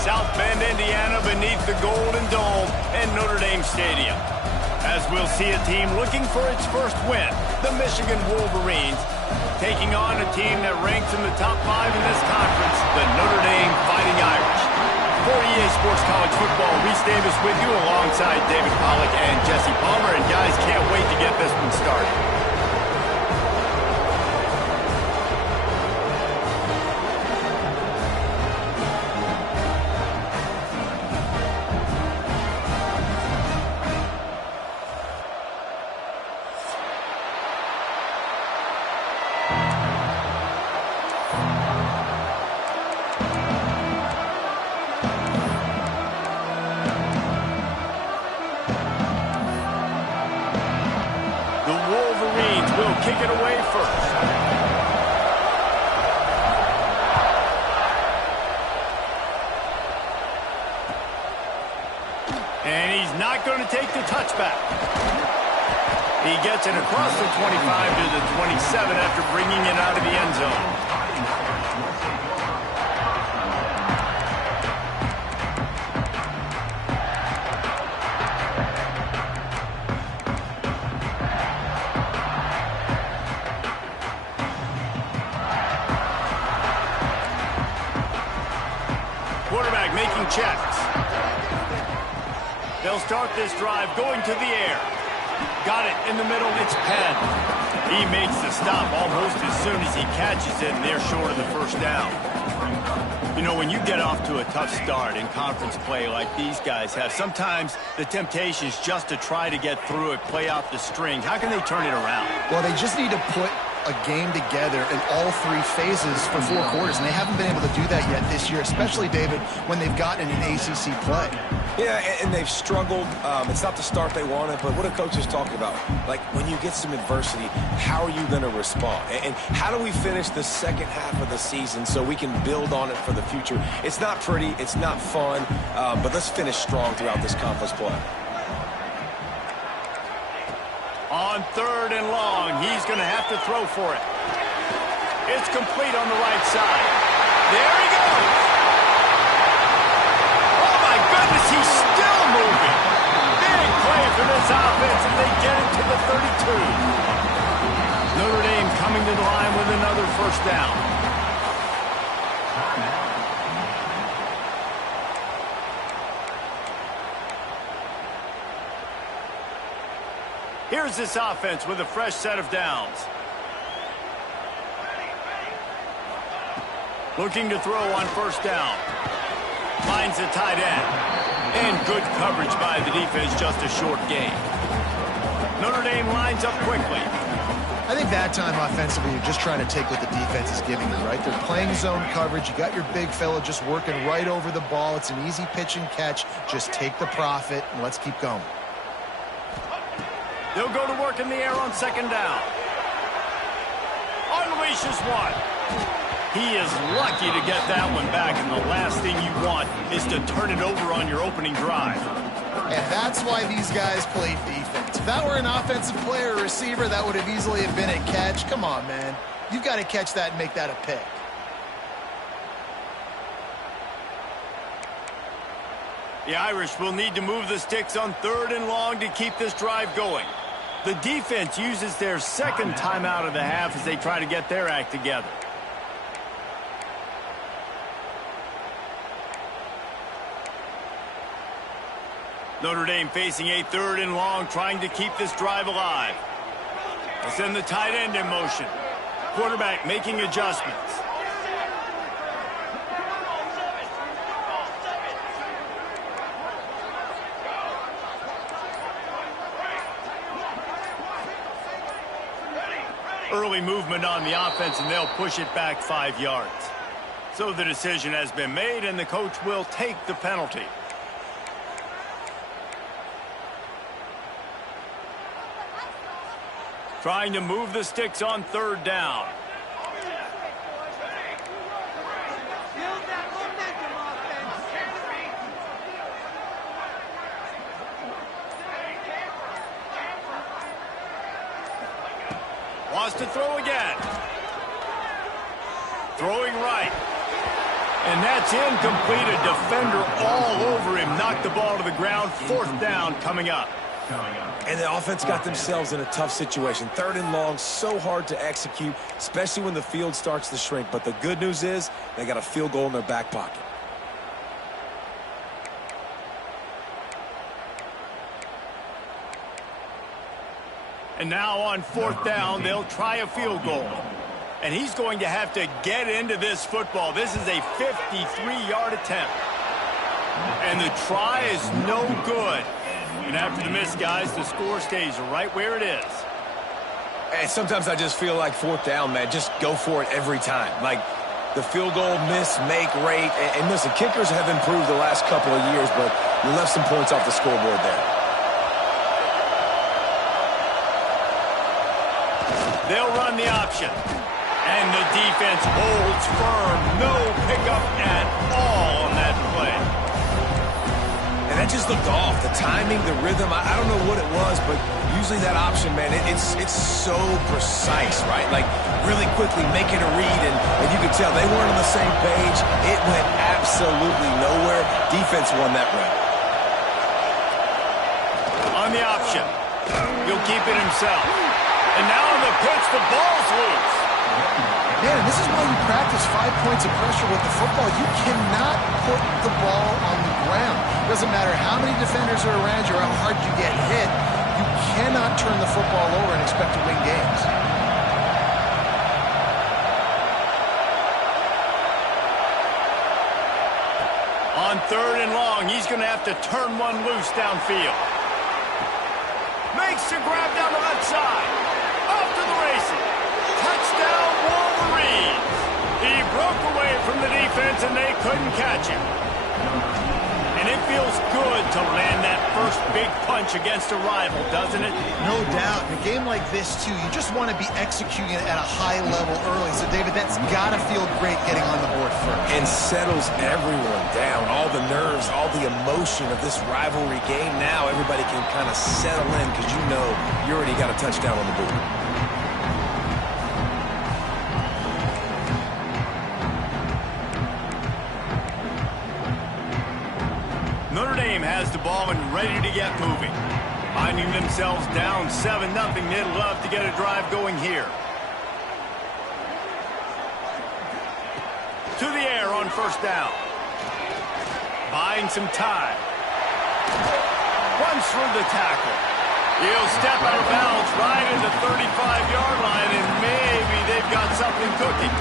South Bend, Indiana, beneath the Golden Dome and Notre Dame Stadium. As we'll see a team looking for its first win, the Michigan Wolverines, taking on a team that ranks in the top 5 in this conference, the Notre Dame Fighting Irish. For EA Sports College Football, Reese Davis with you alongside David Pollack and Jesse Palmer. And guys, can't wait to get this one started. Kick it away first. And he's not going to take the touchback. He gets it across the 25 to the 27 after bringing it out of the end zone. Quarterback making checks. They'll start this drive going to the air. Got it in the middle. It's Penn. He makes the stop almost as soon as he catches it, and they're short of the first down. You know, when you get off to a tough start in conference play like these guys have, sometimes the temptation is just to try to get through it, play out the string. How can they turn it around? Well, they just need to put a game together in all 3 phases for 4 quarters, and they haven't been able to do that yet this year, especially, David, when they've gotten an ACC play. Yeah, and they've struggled. It's not the start they wanted, but what a coach is talking about. Like, when you get some adversity, how are you going to respond? And how do we finish the second half of the season so we can build on it for the future? It's not pretty, it's not fun, but let's finish strong throughout this conference play. On 3rd and long, he's going to have to throw for it. It's complete on the right side. There he goes. Oh, my goodness, he's still moving. Big play for this offense, and they get it to the 32. Notre Dame coming to the line with another first down. Here's this offense with a fresh set of downs. Looking to throw on first down. Finds the tight end. And good coverage by the defense, just a short gain. Notre Dame lines up quickly. I think that time offensively, you're just trying to take what the defense is giving you, right? They're playing zone coverage. You got your big fella just working right over the ball. It's an easy pitch and catch. Just take the profit, and let's keep going. They'll go to work in the air on second down. Unleashes one. He is lucky to get that one back, and the last thing you want is to turn it over on your opening drive. And that's why these guys play defense. If that were an offensive player or receiver, that would have easily have been a catch. Come on, man. You've got to catch that and make that a pick. The Irish will need to move the sticks on 3rd and long to keep this drive going. The defense uses their second timeout of the half as they try to get their act together. Notre Dame facing a 3rd and long, trying to keep this drive alive. They send the tight end in motion. Quarterback making adjustments. Early movement on the offense, and they'll push it back 5 yards. So the decision has been made, and the coach will take the penalty. Trying to move the sticks on 3rd down. Wants to throw again. Throwing right. And that's incomplete. A defender all over him. Knocked the ball to the ground. 4th down coming up. And the offense got themselves in a tough situation. 3rd and long, so hard to execute, especially when the field starts to shrink. But the good news is they got a field goal in their back pocket. And now on 4th down, they'll try a field goal. And he's going to have to get into this football. This is a 53-yard attempt. And the try is no good. And after the miss, guys, the score stays right where it is. And sometimes I just feel like 4th down, man, just go for it every time. Like the field goal miss, make rate. And listen, kickers have improved the last couple of years, but you left some points off the scoreboard there. They'll run the option. And the defense holds firm. No pickup at all on that play. And that just looked off. The timing, the rhythm, I don't know what it was, but usually that option, man, it's so precise, right? Like really quickly making a read, and you could tell they weren't on the same page. It went absolutely nowhere. Defense won that round. On the option. He'll keep it himself. And now on the pitch, the ball's loose. Yeah, and this is why you practice 5 points of pressure with the football. You cannot put the ball on the ground. Doesn't matter how many defenders are around you or how hard you get hit. You cannot turn the football over and expect to win games. On 3rd and long, he's going to have to turn one loose downfield. Makes the grab down the left side. Off to the races. Touchdown, Wolverines. He broke away from the defense, and they couldn't catch him. And it feels good to land that first big punch against a rival, doesn't it? No doubt. In a game like this, too, you just want to be executing it at a high level early. So, David, that's got to feel great getting on the board first. And settles everyone down. All the nerves, all the emotion of this rivalry game. Now everybody can kind of settle in because you know you already got a touchdown on the board. Notre Dame has the ball and ready to get moving. Finding themselves down 7-0, they'd love to get a drive going here. To the air on 1st down. Buying some time. Runs through the tackle. He'll step out of bounds right at the 35-yard line, and maybe they've got something cooking.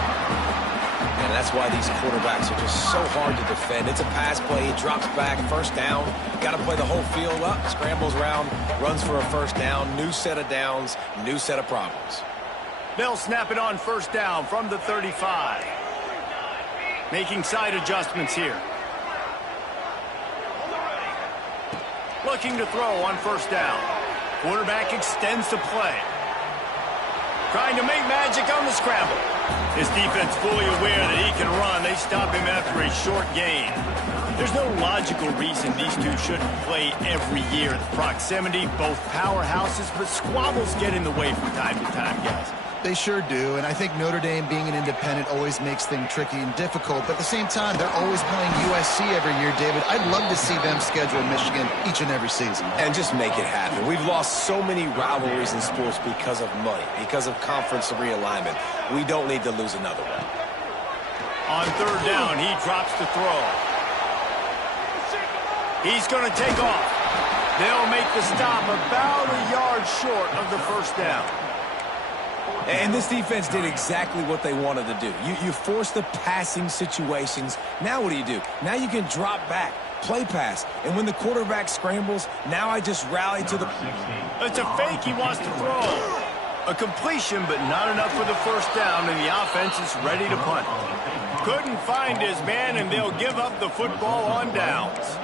And that's why these quarterbacks are just so hard to defend. It's a pass play. He drops back. 1st down. Got to play the whole field up. Scrambles around. Runs for a 1st down. New set of downs. New set of problems. They'll snap it on 1st down from the 35. Making side adjustments here. Looking to throw on 1st down. Quarterback extends the play. Trying to make magic on the scramble. His defense fully aware that he can run. They stop him after a short gain. There's no logical reason these two shouldn't play every year. The proximity, both powerhouses, but squabbles get in the way from time to time, guys. They sure do, and I think Notre Dame being an independent always makes things tricky and difficult, but at the same time, they're always playing USC every year, David. I'd love to see them schedule Michigan each and every season. And just make it happen. We've lost so many rivalries in sports because of money, because of conference realignment. We don't need to lose another one. On 3rd down, he drops the throw. He's going to take off. They'll make the stop about a yard short of the 1st down. And this defense did exactly what they wanted to do. You force the passing situations. Now what do? Now you can drop back, play pass. And when the quarterback scrambles, now I just rally to the... It's a fake he wants to throw. A completion, but not enough for the 1st down, and the offense is ready to punt. Couldn't find his man, and they'll give up the football on downs.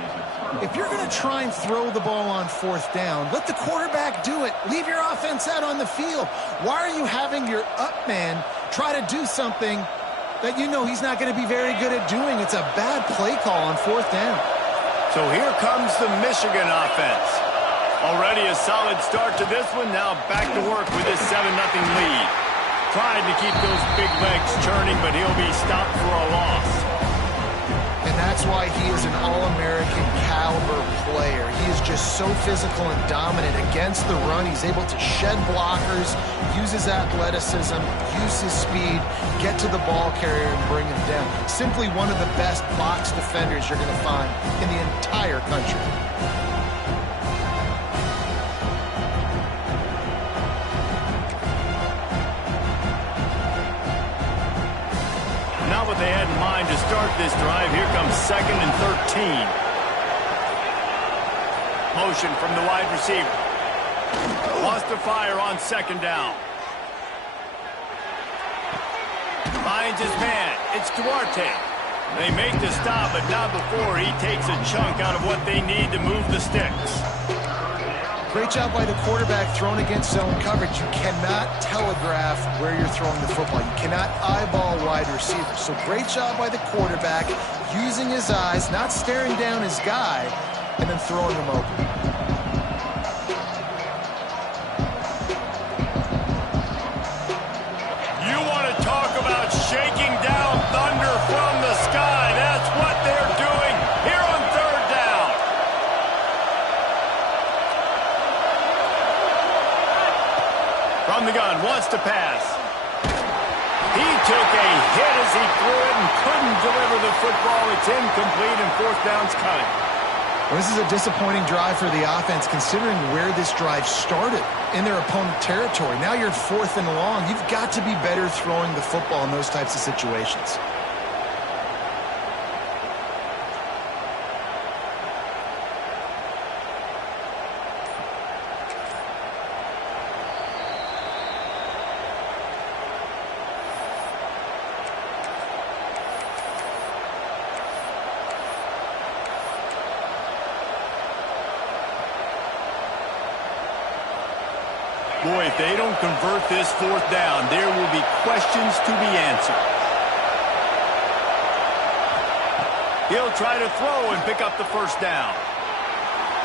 If you're going to try and throw the ball on 4th down, let the quarterback do it. Leave your offense out on the field. Why are you having your up man try to do something that you know he's not going to be very good at doing? It's a bad play call on 4th down. So here comes the Michigan offense. Already a solid start to this one. Now back to work with this 7-0 lead. Trying to keep those big legs churning, but he'll be stopped for a loss. That's why he is an All-American caliber player. He is just so physical and dominant against the run. He's able to shed blockers, use his athleticism, use his speed, get to the ball carrier and bring him down. Simply one of the best box defenders you're going to find in the entire country. Not what they had in mind to start this drive. Here comes 2nd and 13. Motion from the wide receiver. Lost to fire on 2nd down. Finds his man. It's Duarte. They make the stop, but not before he takes a chunk out of what they need to move the sticks. Great job by the quarterback thrown against zone coverage. You cannot telegraph where you're throwing the football. You cannot eyeball wide receivers. So great job by the quarterback using his eyes, not staring down his guy, and then throwing him open. You want to talk about shaking down thunder from the sky. That's what they're doing here on 3rd down. From the gun, wants to pass. He took a hit as he threw it and couldn't deliver the football. It's incomplete and 4th down's coming. Well, this is a disappointing drive for the offense considering where this drive started in their opponent territory. Now you're 4th and long. You've got to be better throwing the football in those types of situations. Boy, if they don't convert this 4th down, there will be questions to be answered. He'll try to throw and pick up the 1st down.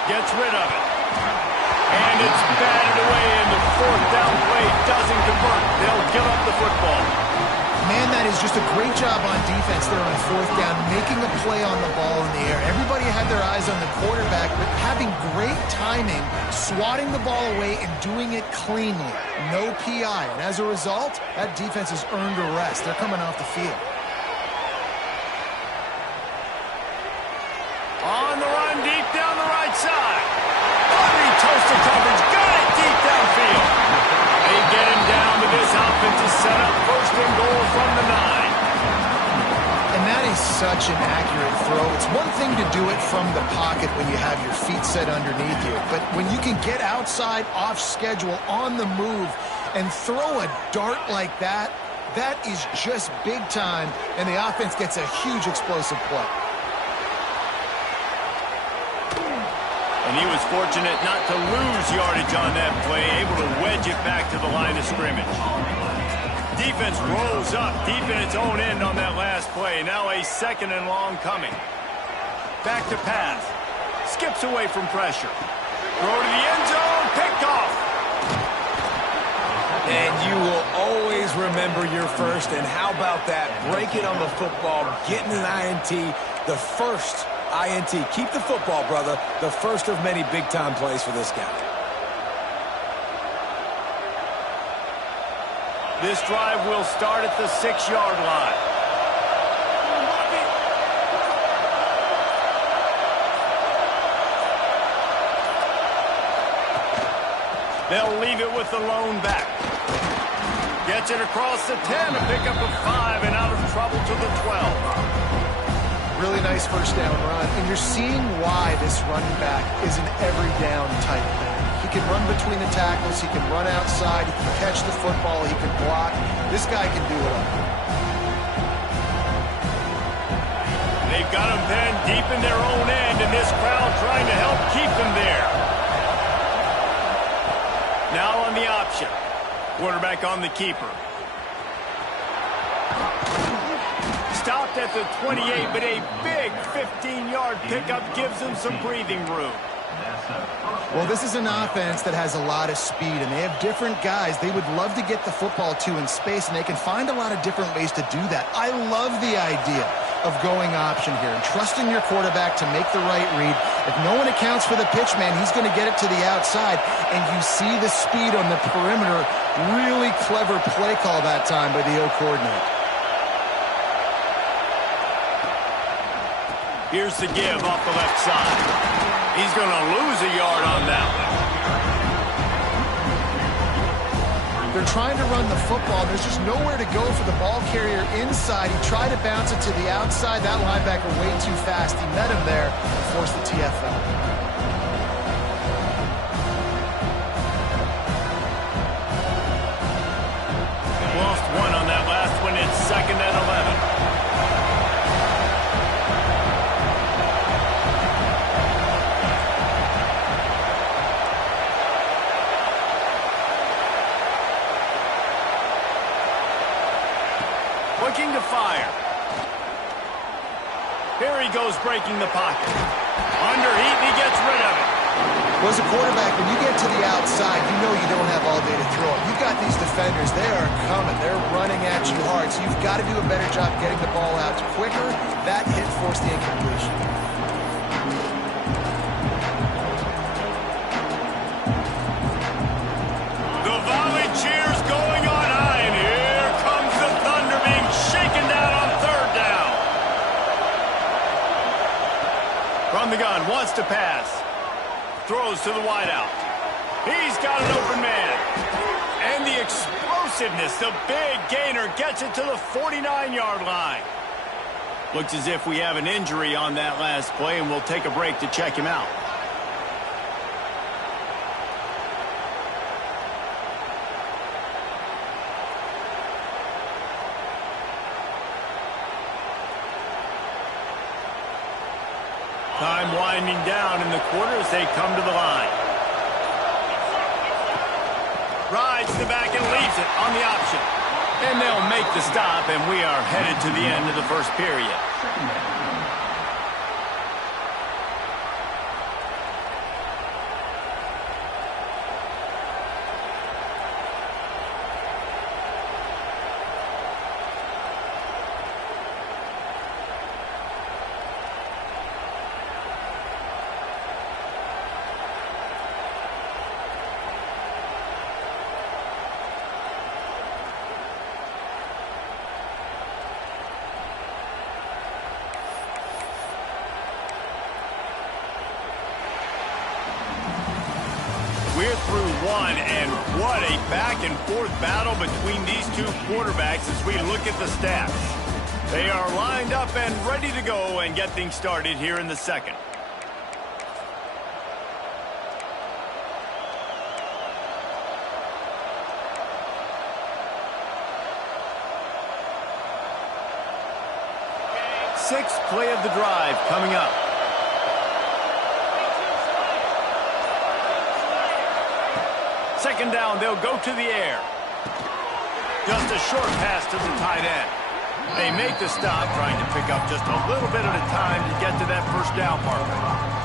Gets rid of it. And it's batted away, and the 4th down play doesn't convert. They'll give up the football. Man, that is just a great job on defense there on 4th down, making a play on the ball in the air. Everybody had their eyes on the quarterback, but having great timing, swatting the ball away and doing it cleanly. No PI. And as a result, that defense has earned a rest. They're coming off the field. On the run, deep down the right side. Bobby toasted coverage. Got it deep downfield. They get him down, but this offense is set up 1st and goal from the 9. And that is such an accurate throw. It's one thing to do it from the pocket when you have your feet set underneath you, but when you can get outside, off schedule, on the move, and throw a dart like that, that is just big time, and the offense gets a huge explosive play. And he was fortunate not to lose yardage on that play, able to wedge it back to the line of scrimmage. Defense rolls up deep in its own end on that last play. Now a 2nd and long coming. Back to pass. Skips away from pressure. Throw to the end zone. Picked off. And you will always remember your 1st. And how about that? Breaking on the football, getting an INT, the 1st INT. Keep the football, brother. The 1st of many big-time plays for this guy. This drive will start at the 6-yard line. They'll leave it with the lone back. Gets it across the 10, a pickup of 5, and out of trouble to the 12. Really nice 1st down run, and you're seeing why this running back is an every down type back. He can run between the tackles, he can run outside, he can catch the football, he can block. This guy can do it all. They've got him pinned deep in their own end, and this crowd trying to help keep them there. Now on the option. Quarterback on the keeper. Stopped at the 28, but a big 15-yard pickup gives them some breathing room. Well, this is an offense that has a lot of speed, and they have different guys they would love to get the football to in space, and they can find a lot of different ways to do that. I love the idea of going option here and trusting your quarterback to make the right read. If no one accounts for the pitch man, he's going to get it to the outside, and you see the speed on the perimeter. Really clever play call that time by the O coordinator. Here's the give off the left side. He's going to lose a yard on that one. They're trying to run the football. There's just nowhere to go for the ball carrier inside. He tried to bounce it to the outside. That linebacker way too fast. He met him there and forced the TFL. Lost one on that last one. It's 2nd and 11. Looking to fire. Here he goes breaking the pocket. Under heat, and he gets rid of it. Well, as a quarterback, when you get to the outside, you know you don't have all day to throw it. You've got these defenders. They are coming. They're running at you hard, so you've got to do a better job getting the ball out quicker. That hit forced the incompletion. The volley cheers going on high, and here comes the Thunder being shaken down on 3rd down. From the gun, wants to pass. Throws to the wideout. He's got an open man. And the explosiveness, the big gainer gets it to the 49-yard line. Looks as if we have an injury on that last play, and we'll take a break to check him out. Time winding down in the quarter as they come to the line. Rides the back and leaves it on the option. And they'll make the stop, and we are headed to the end of the first period. We're through one, and what a back-and-forth battle between these two quarterbacks as we look at the stats. They are lined up and ready to go and get things started here in the second. Sixth play of the drive coming up. Second down, they'll go to the air. Just a short pass to the tight end. They make the stop, trying to pick up just a little bit at a time to get to that first down marker.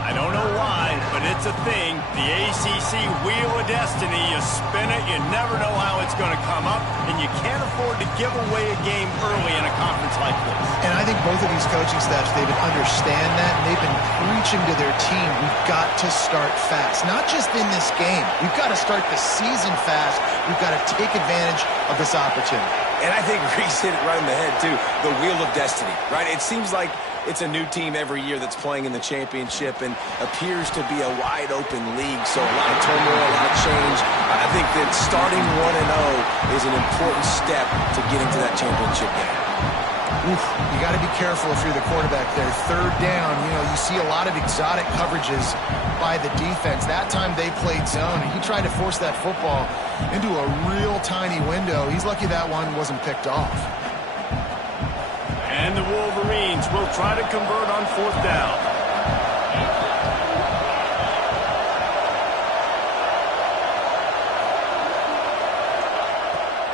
I don't know why, but it's a thing. The ACC Wheel of Destiny, you spin it, you never know how it's going to come up, and you can't afford to give away a game early in a conference like this. And I think both of these coaching staffs, David, understand that, and they've been preaching to their team, we've got to start fast. Not just in this game. We've got to start the season fast. We've got to take advantage of this opportunity. And I think Reese hit it right in the head, too. The Wheel of Destiny, right? It seems like it's a new team every year that's playing in the championship and appears to be a wide-open league, so a lot of turmoil, a lot of change. I think that starting 1-0 is an important step to getting to that championship game. Oof, you got to be careful if you're the quarterback there. Third down, you see a lot of exotic coverages by the defense. That time they played zone, and he tried to force that football into a real tiny window. He's lucky that one wasn't picked off. And the Wolverines will try to convert on 4th down.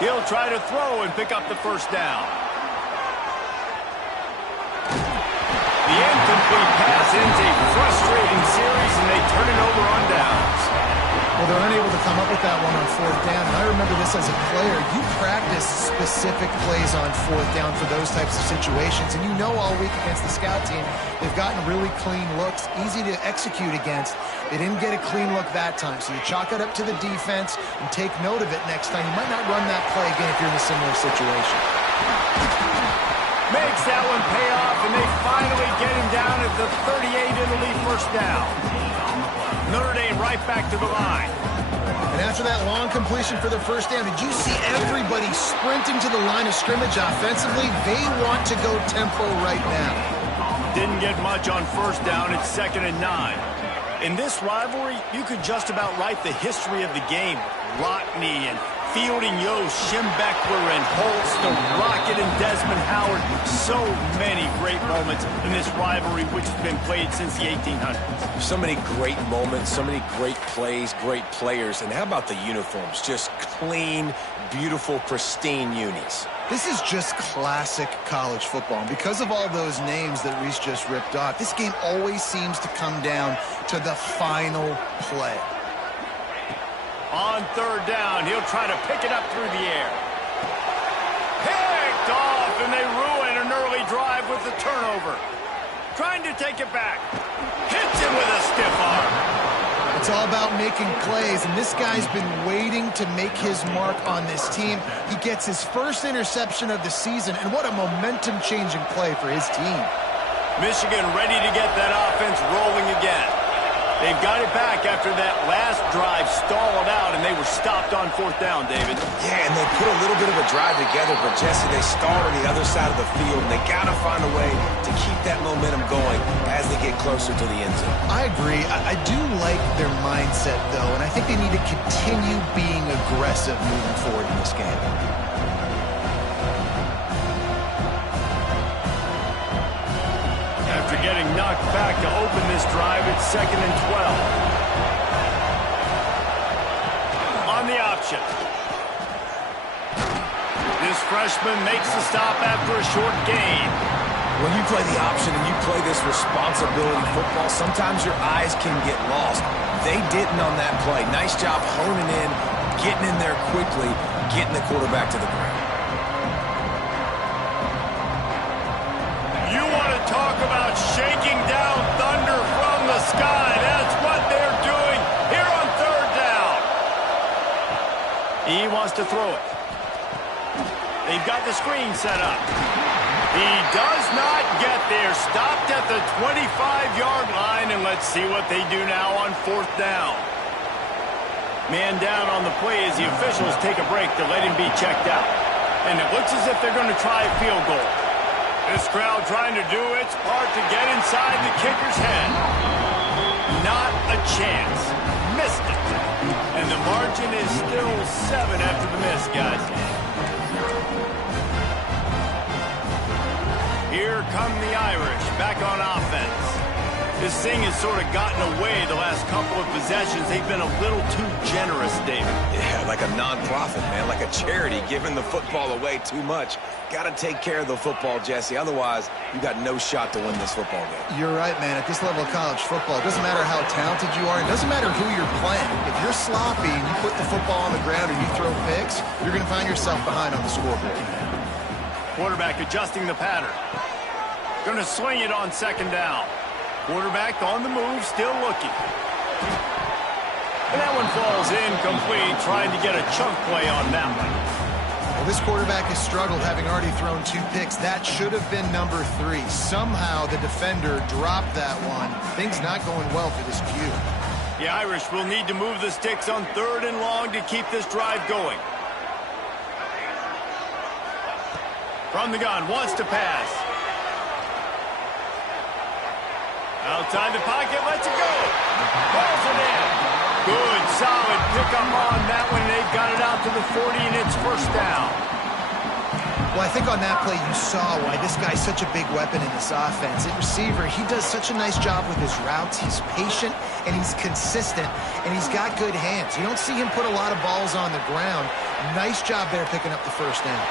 He'll try to throw and pick up the first down. The incomplete pass ends a frustrating series, and they turn it over on downs. Well, Well, they're unable to come up with that one on fourth down. And I remember this as a player. You practice specific plays on fourth down for those types of situations. And you know all week against the scout team, they've gotten really clean looks, easy to execute against. They didn't get a clean look that time. So you chalk it up to the defense and take note of it next time. You might not run that play again if you're in a similar situation. Makes that one pay off, and they finally get him down at the 38 Italy first down. Notre Dame right back to the line. And after that long completion for the first down, did you see everybody sprinting to the line of scrimmage offensively? They want to go tempo right now. Didn't get much on first down. It's 2nd and 9. In this rivalry, you could just about write the history of the game. Rockne and Fielding Yost, Schembechler and Holtz, the Rocket and Desmond Howard. So many great moments in this rivalry, which has been played since the 1800s. So many great moments, so many great plays, great players. And how about the uniforms? Just clean, beautiful, pristine unis. This is just classic college football. And because of all those names that Reese just ripped off, this game always seems to come down to the final play. On third down, he'll try to pick it up through the air. Picked off, and they ruin an early drive with the turnover. Trying to take it back. Hits him with a stiff arm. It's all about making plays, and this guy's been waiting to make his mark on this team. He gets his first interception of the season, and what a momentum-changing play for his team. Michigan ready to get that offense rolling again. They've got it back after that last drive stalled out, and they were stopped on fourth down, David. Yeah, and they put a little bit of a drive together, but Jesse, they stalled on the other side of the field, and they got to find a way to keep that momentum going as they get closer to the end zone. I agree. I do like their mindset, though, and I think they need to continue being aggressive moving forward in this game. After getting knocked back to open this drive, it's 2nd and 12. On the option. This freshman makes the stop after a short gain. When you play the option and you play this responsibility football, sometimes your eyes can get lost. They didn't on that play. Nice job honing in, getting in there quickly, getting the quarterback to the ground. You want to talk about shaking down thunder from the sky. That's what they're doing here on third down. He wants to throw it. They've got the screen set up. He does not get there. Stopped at the 25-yard line, and let's see what they do now on fourth down. Man down on the play as the officials take a break to let him be checked out. And it looks as if they're going to try a field goal. This crowd trying to do its part to get inside the kicker's head. Not a chance. Missed it. And the margin is still 7 after the miss, guys. Here come the Irish back on offense. This thing has sort of gotten away the last couple of possessions. They've been a little too generous, David. Yeah, like a non-profit, man, like a charity, giving the football away too much. Got to take care of the football, Jesse. Otherwise, you got no shot to win this football game. You're right, man. At this level of college football, it doesn't matter how talented you are. It doesn't matter who you're playing. If you're sloppy and you put the football on the ground or you throw picks, you're going to find yourself behind on the scoreboard. Quarterback adjusting the pattern. Going to swing it on second down. Quarterback on the move, still looking. And that one falls incomplete, trying to get a chunk play on that one. Well, this quarterback has struggled, having already thrown 2 picks. That should have been number 3. Somehow the defender dropped that one. Things not going well for this Q. The Irish will need to move the sticks on third and long to keep this drive going. From the gun, wants to pass. Outside the pocket, lets it go. Balls it in. Good, solid pickup on that one. They've got it out to the 40, and it's first down. Well, I think on that play you saw why this guy's such a big weapon in this offense. At receiver, he does such a nice job with his routes. He's patient, and he's consistent, and he's got good hands. You don't see him put a lot of balls on the ground. Nice job there picking up the first down.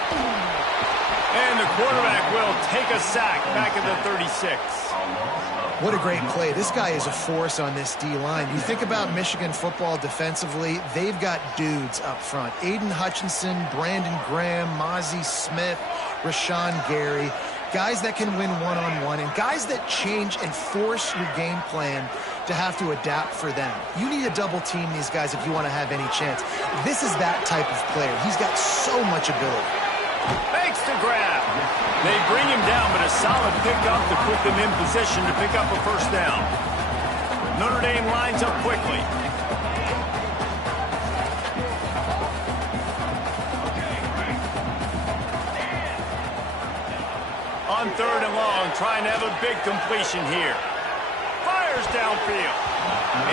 And the quarterback will take a sack back at the 36. What a great play. This guy is a force on this D-line. You think about Michigan football defensively, they've got dudes up front. Aiden Hutchinson, Brandon Graham, Mozzie Smith, Rashawn Gary. Guys that can win one-on-one and guys that change and force your game plan to have to adapt for them. You need to double team these guys if you want to have any chance. This is that type of player. He's got so much ability. Makes the grab. They bring him down, but a solid pickup to put them in position to pick up a first down. Notre Dame lines up quickly. On 3rd and long, trying to have a big completion here. Fires downfield.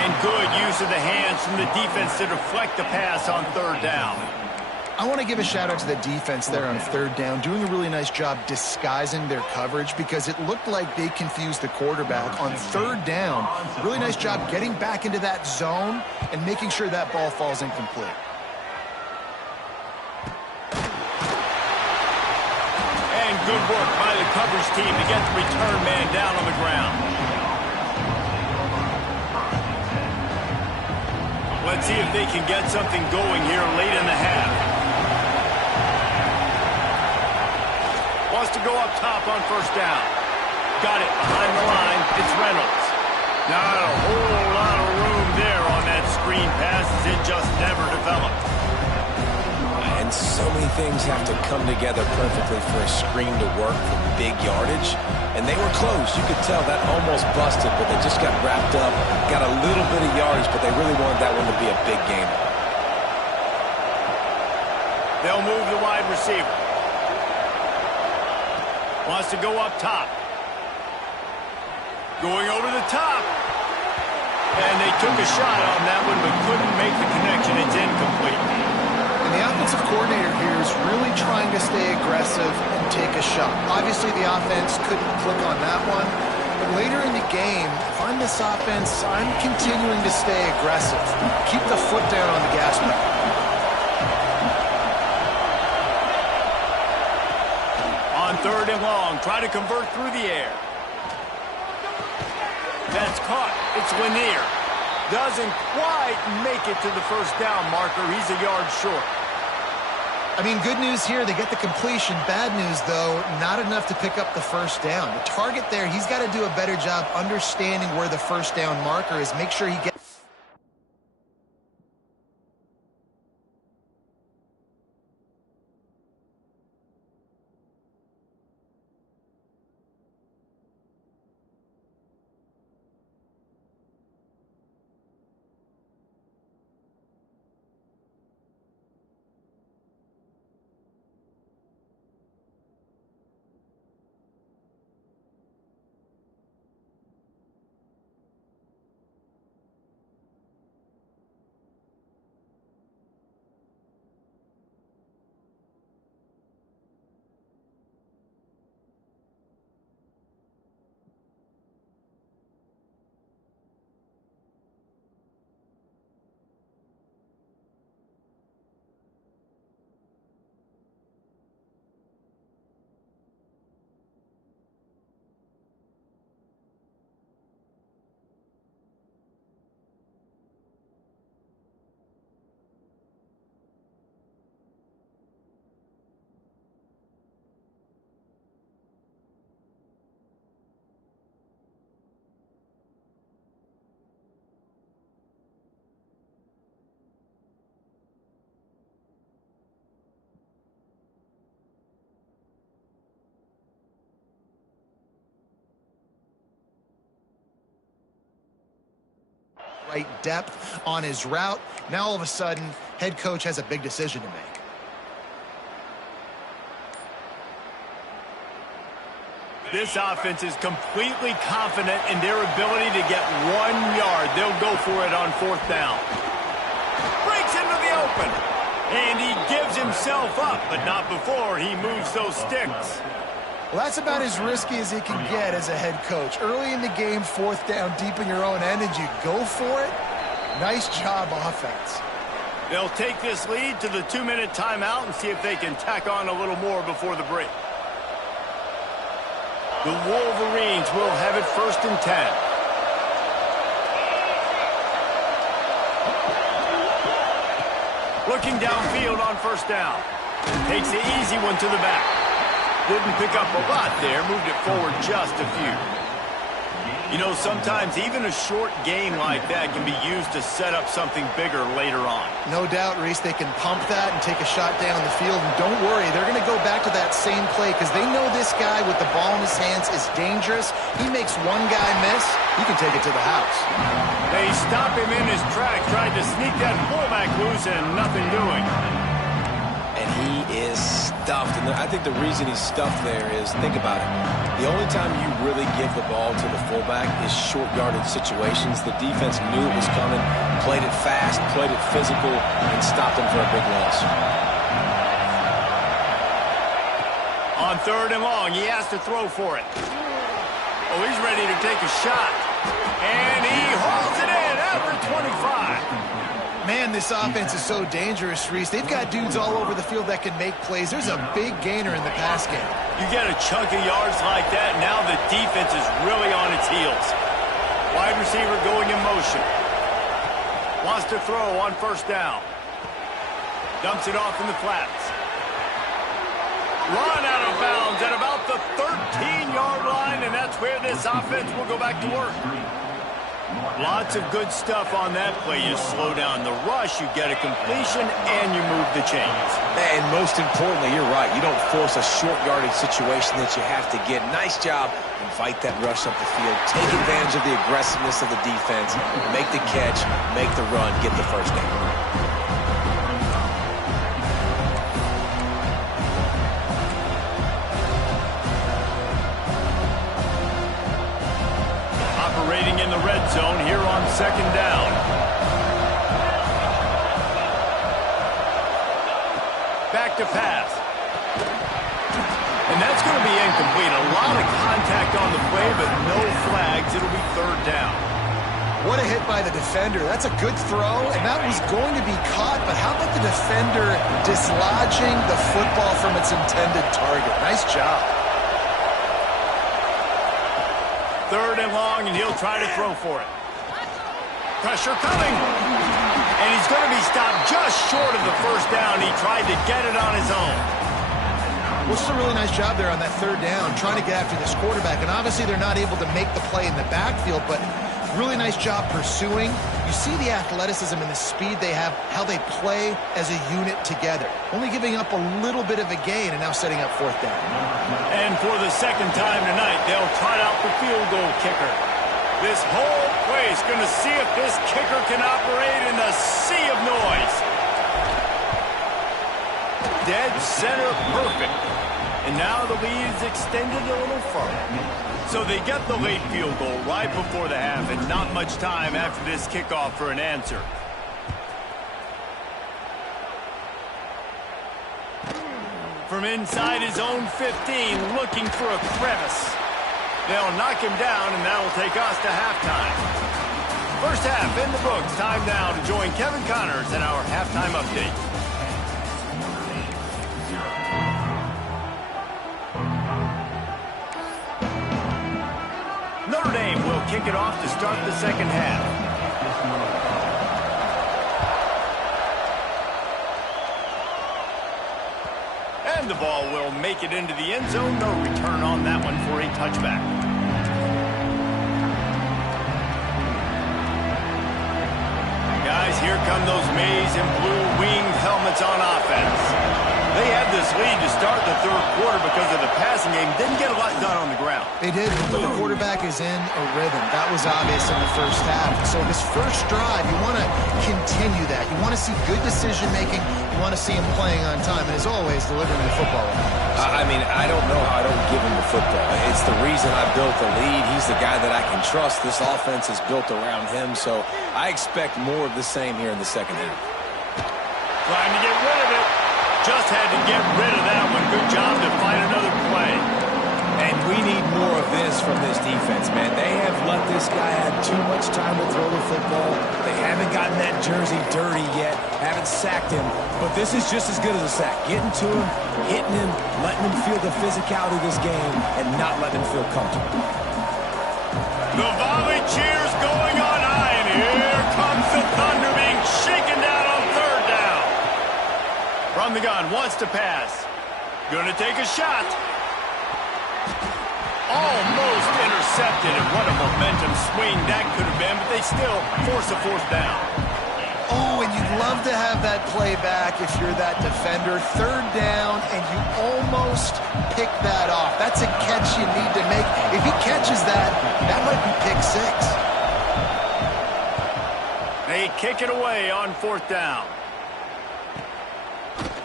And good use of the hands from the defense to deflect the pass on 3rd down. I want to give a shout out to the defense there on 3rd down, doing a really nice job disguising their coverage because it looked like they confused the quarterback on 3rd down. Really nice job getting back into that zone and making sure that ball falls incomplete. And good work by the coverage team to get the return man down on the ground. Let's see if they can get something going here late in the half. Wants to go up top on 1st down. Got it behind the line. It's Reynolds. Not a whole lot of room there on that screen pass as it just never developed. And so many things have to come together perfectly for a screen to work for big yardage. And they were close. You could tell that almost busted, but they just got wrapped up, got a little bit of yardage, but they really wanted that one to be a big game. They'll move the wide receiver. Wants to go up top. Going over the top. And they took a shot on that one, but couldn't make the connection. It's incomplete. And the offensive coordinator here is really trying to stay aggressive and take a shot. Obviously, the offense couldn't click on that one. But later in the game, if I'm this offense, I'm continuing to stay aggressive. Keep the foot down on the gas pedal. On 3rd and long, try to convert through the air. That's caught. It's Lanier. Doesn't quite make it to the 1st down marker. He's a yard short. I mean, good news here. They get the completion. Bad news, though, not enough to pick up the 1st down. The target there, he's got to do a better job understanding where the 1st down marker is. Make sure he gets... right depth on his route. Now all of a sudden, head coach has a big decision to make. This offense is completely confident in their ability to get 1 yard. They'll go for it on 4th down. Breaks into the open. And he gives himself up, but not before he moves those sticks. Well, that's about as risky as he can get as a head coach. Early in the game, 4th down, deep in your own end, and you go for it. Nice job, offense. They'll take this lead to the 2-minute timeout and see if they can tack on a little more before the break. The Wolverines will have it 1st and 10. Looking downfield on 1st down. Takes the easy one to the back. Didn't pick up a lot there. Moved it forward just a few. You know, sometimes even a short game like that can be used to set up something bigger later on. No doubt, Reese, they can pump that and take a shot down the field. And don't worry, they're going to go back to that same play because they know this guy with the ball in his hands is dangerous. He makes one guy miss, he can take it to the house. They stop him in his tracks, tried to sneak that fullback loose and nothing doing. And he is stuffed. And I think the reason he's stuffed there is, think about it. The only time you really give the ball to the fullback is short yardage situations. The defense knew it was coming, played it fast, played it physical, and stopped him for a big loss. On 3rd and long, he has to throw for it. Oh, he's ready to take a shot. And he hauls it in after 25. Man, this offense is so dangerous, Reese. They've got dudes all over the field that can make plays. There's a big gainer in the pass game. You get a chunk of yards like that, now the defense is really on its heels. Wide receiver going in motion. Wants to throw on 1st down. Dumps it off in the flats. Run out of bounds at about the 13-yard line, and that's where this offense will go back to work. Lots of good stuff on that play. You slow down the rush, you get a completion, and you move the chains. And most importantly, you're right. You don't force a short yardage situation that you have to get. Nice job. Invite that rush up the field. Take advantage of the aggressiveness of the defense. Make the catch, make the run, get the 1st down. Operating in the red zone here on 2nd down. Back to pass. And that's going to be incomplete. A lot of contact on the play, but no flags. It'll be 3rd down. What a hit by the defender. That's a good throw, and that was going to be caught, but how about the defender dislodging the football from its intended target? Nice job. 3rd and long, and he'll try to throw for it. Pressure coming. And he's going to be stopped just short of the 1st down. He tried to get it on his own. Well, it's a really nice job there on that 3rd down, trying to get after this quarterback. And obviously they're not able to make the play in the backfield, but really nice job pursuing. You see the athleticism and the speed they have, how they play as a unit together. Only giving up a little bit of a gain and now setting up 4th down. And for the 2nd time tonight, they'll trot out the field goal kicker. This whole place going to see if this kicker can operate in the sea of noise. Dead center perfect. And now the lead is extended a little further. So they get the late field goal right before the half, and not much time after this kickoff for an answer. From inside his own 15, looking for a crevice. They'll knock him down, and that'll take us to halftime. 1st half in the books. Time now to join Kevin Connors in our halftime update. Notre Dame will kick it off to start the 2nd half. And the ball will make it into the end zone. No return on that one for a touchback. Guys, here come those maize and blue winged helmets on offense. They had this lead to start the 3rd quarter because of the passing game. Didn't get a lot done on the ground. They did, but the quarterback is in a rhythm. That was obvious in the 1st half. So this 1st drive, you want to continue that. You want to see good decision-making. You want to see him playing on time. And as always, delivering the football. I mean, I don't know how I don't give him the football. It's the reason I built the lead. He's the guy that I can trust. This offense is built around him. So I expect more of the same here in the 2nd half. Trying to get rid of it. Just had to get rid of that one. Good job to find another play. And we need more of this from this defense, man. They have let this guy had too much time to throw the football. They haven't gotten that jersey dirty yet, haven't sacked him, but this is just as good as a sack. Getting to him, hitting him, letting him feel the physicality of this game, and not letting him feel comfortable. The volley cheers going on high, and here comes the Thunder being shaken down on third down. From the gun, wants to pass. Gonna take a shot. Almost intercepted, and what a momentum swing that could have been, but they still force a fourth down. Oh, and you'd love to have that play back if you're that defender. Third down, and you almost pick that off. That's a catch you need to make. If he catches that, that might be pick six. They kick it away on fourth down.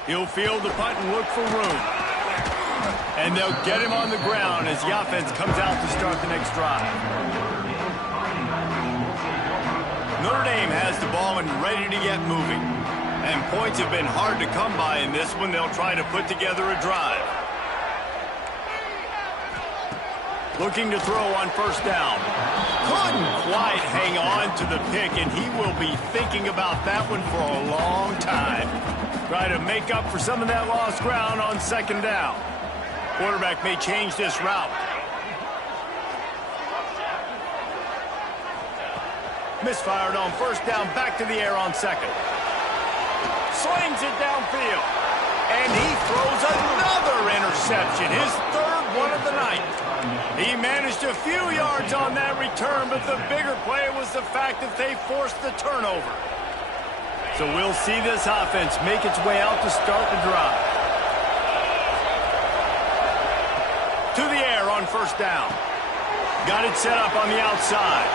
He'll field the punt and look for room. And they'll get him on the ground as the offense comes out to start the next drive. Notre Dame has the ball and ready to get moving. And points have been hard to come by in this one. They'll try to put together a drive. Looking to throw on first down. Couldn't quite hang on to the pick, and he will be thinking about that one for a long time. Try to make up for some of that lost ground on second down. Quarterback may change this route. Misfired on first down, back to the air on second. Slings it downfield. And he throws another interception, his third one of the night. He managed a few yards on that return, but the bigger play was the fact that they forced the turnover. So we'll see this offense make its way out to start the drive. To the air on first down. Got it set up on the outside.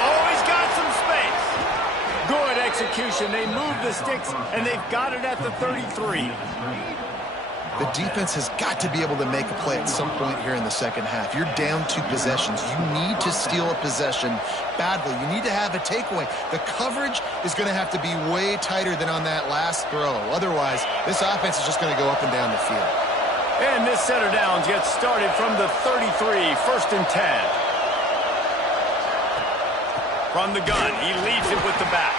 Oh, he's got some space. Good execution. They move the sticks, and they've got it at the 33. The defense has got to be able to make a play at some point here in the second half. You're down 2 possessions. You need to steal a possession badly. You need to have a takeaway. The coverage is going to have to be way tighter than on that last throw. Otherwise, this offense is just going to go up and down the field. And this set of downs gets started from the 33, first and 10. From the gun, he leads it with the back.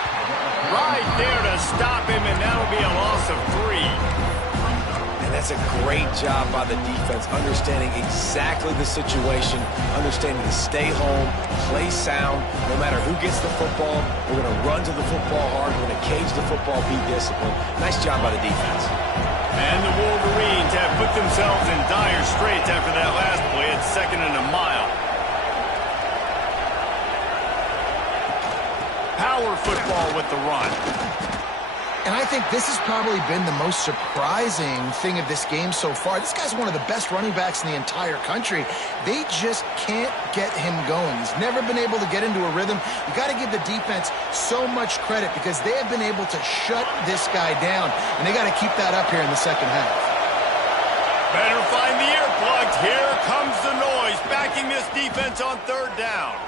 Right there to stop him, and that'll be a loss of 3. And that's a great job by the defense, understanding exactly the situation, understanding to stay home, play sound. No matter who gets the football, we're going to run to the football hard. We're going to cage the football, be disciplined. Nice job by the defense. And the Wolverines have put themselves in dire straits after that last play at second and a mile. Power football with the run. And I think this has probably been the most surprising thing of this game so far. This guy's one of the best running backs in the entire country. They just can't get him going. He's never been able to get into a rhythm. You got to give the defense so much credit because they have been able to shut this guy down, and they got to keep that up here in the second half. Better find the earplugs. Here comes the noise, backing this defense on third down.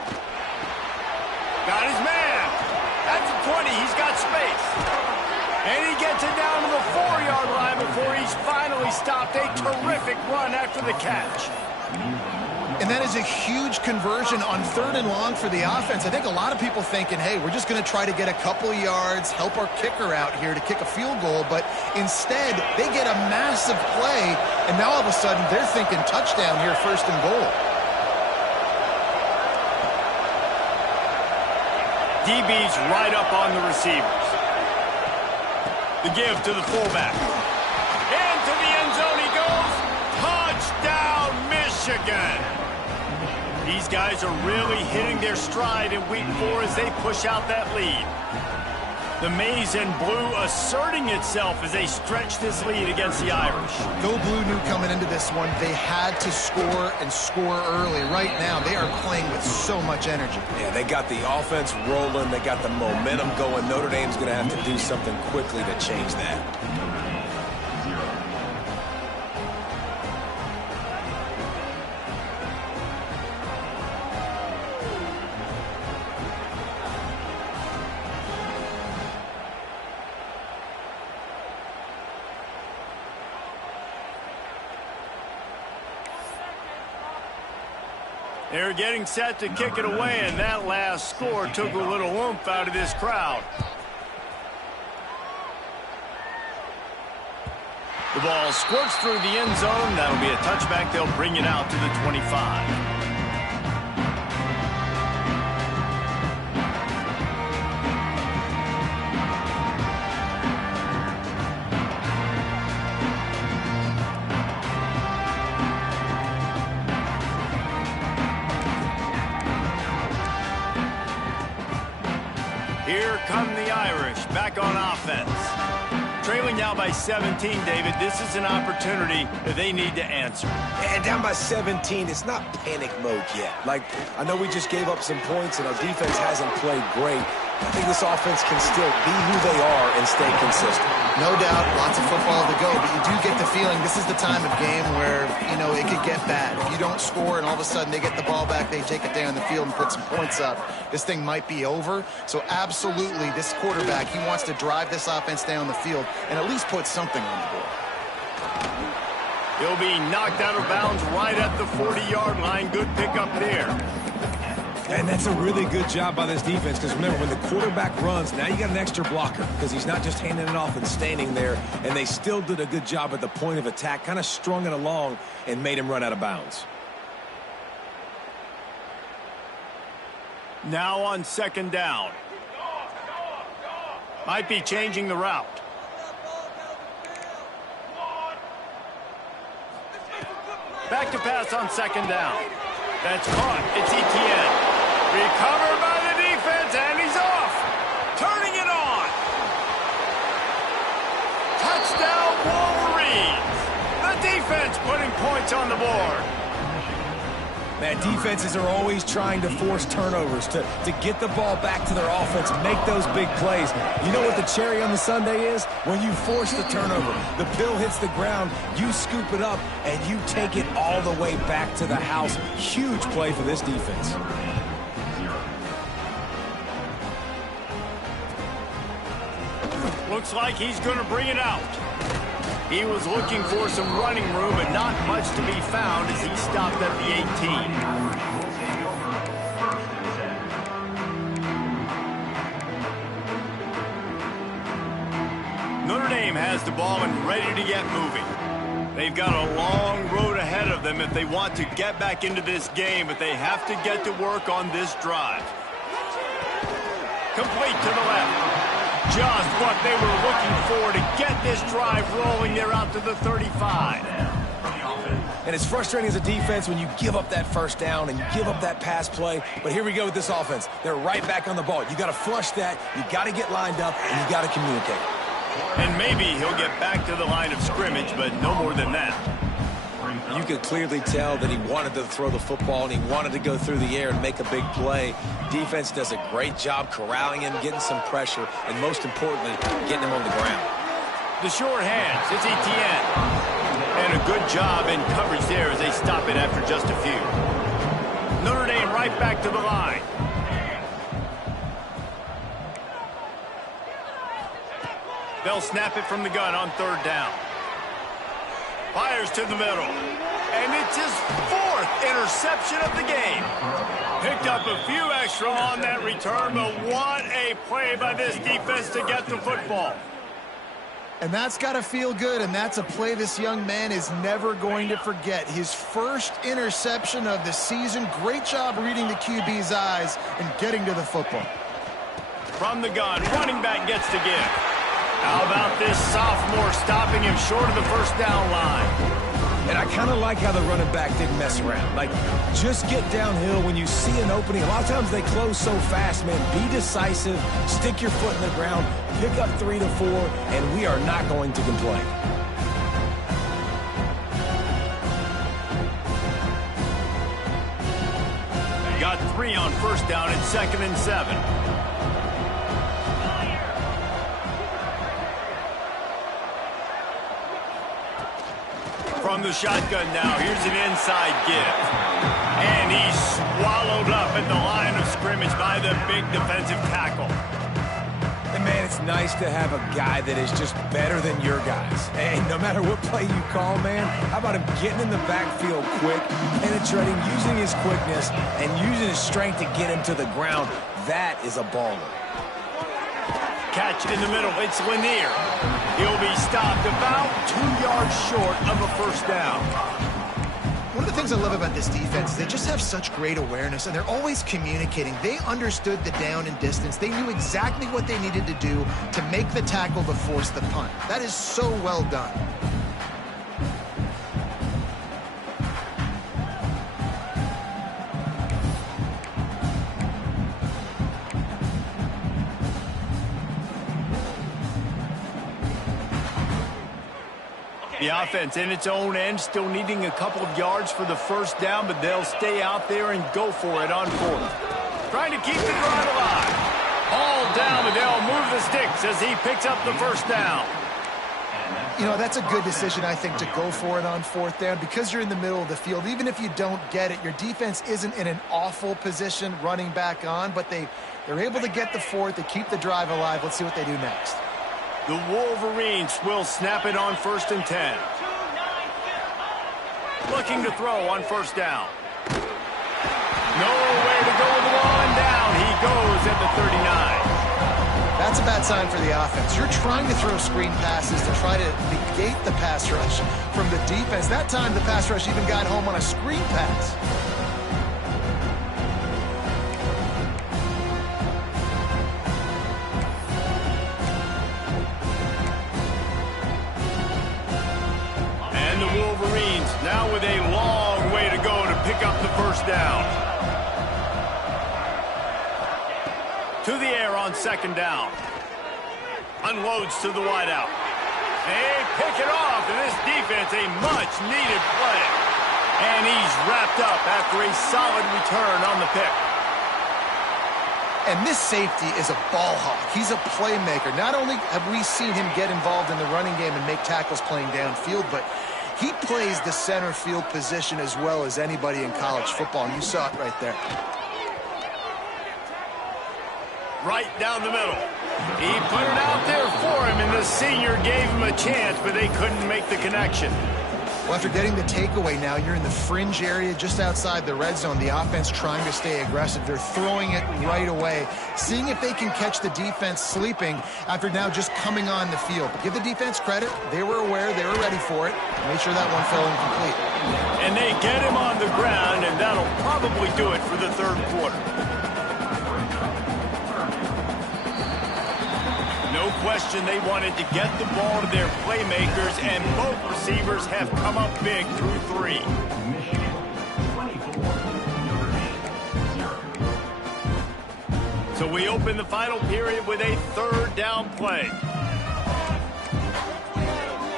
Got his man. That's a 20. He's got space. And he gets it down to the 4-yard line before he's finally stopped. A terrific run after the catch. And that is a huge conversion on third and long for the offense. I think a lot of people thinking, hey, we're just going to try to get a couple yards, help our kicker out here to kick a field goal. But instead, they get a massive play, and now all of a sudden they're thinking touchdown here, first and goal. DB's right up on the receivers. The give to the fullback. Into the end zone he goes. Touchdown, Michigan. These guys are really hitting their stride in week 4 as they push out that lead. The maize and blue asserting itself as they stretch this lead against the Irish. Go Blue knew coming into this one they had to score and score early. Right now, they are playing with so much energy. Yeah, they got the offense rolling. They got the momentum going. Notre Dame's going to have to do something quickly to change that. They're getting set to kick it away, and that last score took a little oomph out of this crowd. The ball squirts through the end zone. That'll be a touchback. They'll bring it out to the 25. Here come the Irish back on offense. Trailing now by 17, David. This is an opportunity that they need to answer. And down by 17, it's not panic mode yet. Like, I know we just gave up some points and our defense hasn't played great. I think this offense can still be who they are and stay consistent. No doubt, lots of football to go, but you do get the feeling this is the time of game where, you know, it could get bad. If you don't score and all of a sudden they get the ball back, they take it down the field and put some points up, this thing might be over. So absolutely, this quarterback, he wants to drive this offense down the field and at least put something on the board. He'll be knocked out of bounds right at the 40-yard line. Good pickup there. And that's a really good job by this defense because, remember, when the quarterback runs, now you got an extra blocker because he's not just handing it off and standing there, and they still did a good job at the point of attack, kind of strung it along and made him run out of bounds. Now on second down. Might be changing the route. Back to pass on second down. That's caught. It's Etienne. Recovered by the defense, and he's off. Turning it on. Touchdown, Wolverines. The defense putting points on the board. Man, defenses are always trying to force turnovers to get the ball back to their offense, make those big plays. You know what the cherry on the sundae is? When you force the turnover, the pill hits the ground, you scoop it up, and you take it all the way back to the house. Huge play for this defense. Looks like he's going to bring it out. He was looking for some running room, but not much to be found as he stopped at the 18. Notre Dame has the ball and ready to get moving. They've got a long road ahead of them if they want to get back into this game, but they have to get to work on this drive. Complete to the left. Just what they were looking for to get this drive rolling. They're out to the 35. And it's frustrating as a defense when you give up that first down and you give up that pass play. But here we go with this offense. They're right back on the ball. You got to flush that. You got to get lined up, and you got to communicate. And maybe he'll get back to the line of scrimmage, but no more than that. You could clearly tell that he wanted to throw the football and he wanted to go through the air and make a big play. Defense does a great job corralling him, getting some pressure, and most importantly, getting him on the ground. The short hands, it's Etienne. And a good job in coverage there as they stop it after just a few. Notre Dame right back to the line. They'll snap it from the gun on third down. Fires to the middle. And it's his fourth interception of the game. Picked up a few extra on that return, but what a play by this defense to get the football. And that's got to feel good, and that's a play this young man is never going to forget. His first interception of the season. Great job reading the QB's eyes and getting to the football. From the gun, running back gets to give. How about this sophomore stopping him short of the first down line? And I kind of like how the running back didn't mess around. Like, just get downhill when you see an opening. A lot of times they close so fast, man. Be decisive, stick your foot in the ground, pick up 3 to 4, and we are not going to complain. Got 3 on first down and 2nd and 7. From the shotgun now, here's an inside give. And he's swallowed up at the line of scrimmage by the big defensive tackle. And man, it's it's nice to have a guy that is just better than your guys. Hey, no matter what play you call, man, how about him getting in the backfield quick, penetrating, using his quickness, and using his strength to get him to the ground? That is a baller. Catch in the middle. It's Lanier. He'll be stopped about 2 yards short of a first down. One of the things I love about this defense is they just have such great awareness, and they're always communicating. They understood the down and distance. They knew exactly what they needed to do to make the tackle to force the punt. That is so well done. The offense in its own end, still needing a couple of yards for the first down, but they'll stay out there and go for it on fourth. Trying to keep the drive alive. All down, but they'll move the sticks as he picks up the first down. You know, that's a good decision, I think, to go for it on fourth down because you're in the middle of the field. Even if you don't get it, your defense isn't in an awful position running back on, but they're able to get the fourth. They keep the drive alive. Let's see what they do next. The Wolverines will snap it on 1st and 10. Looking to throw on first down. Nowhere to go with the ball, and down he goes at the 39. That's a bad sign for the offense. You're trying to throw screen passes to try to negate the pass rush from the defense. That time the pass rush even got home on a screen pass. Wolverines now with a long way to go to pick up the first down. To the air on second down. Unloads to the wideout. They pick it off, and this defense a much-needed play. And he's wrapped up after a solid return on the pick. And this safety is a ball hawk. He's a playmaker. Not only have we seen him get involved in the running game and make tackles playing downfield, but he plays the center field position as well as anybody in college football. And you saw it right there. Right down the middle. He put it out there for him, and the senior gave him a chance, but they couldn't make the connection. Well, after getting the takeaway now, you're in the fringe area just outside the red zone. The offense trying to stay aggressive. They're throwing it right away, seeing if they can catch the defense sleeping after now just coming on the field. But give the defense credit. They were aware. They were ready for it. Made sure that one fell incomplete. And they get him on the ground, and that'll probably do it for the third quarter. No question they wanted to get the ball to their playmakers, and both receivers have come up big through three. So we open the final period with a third down play.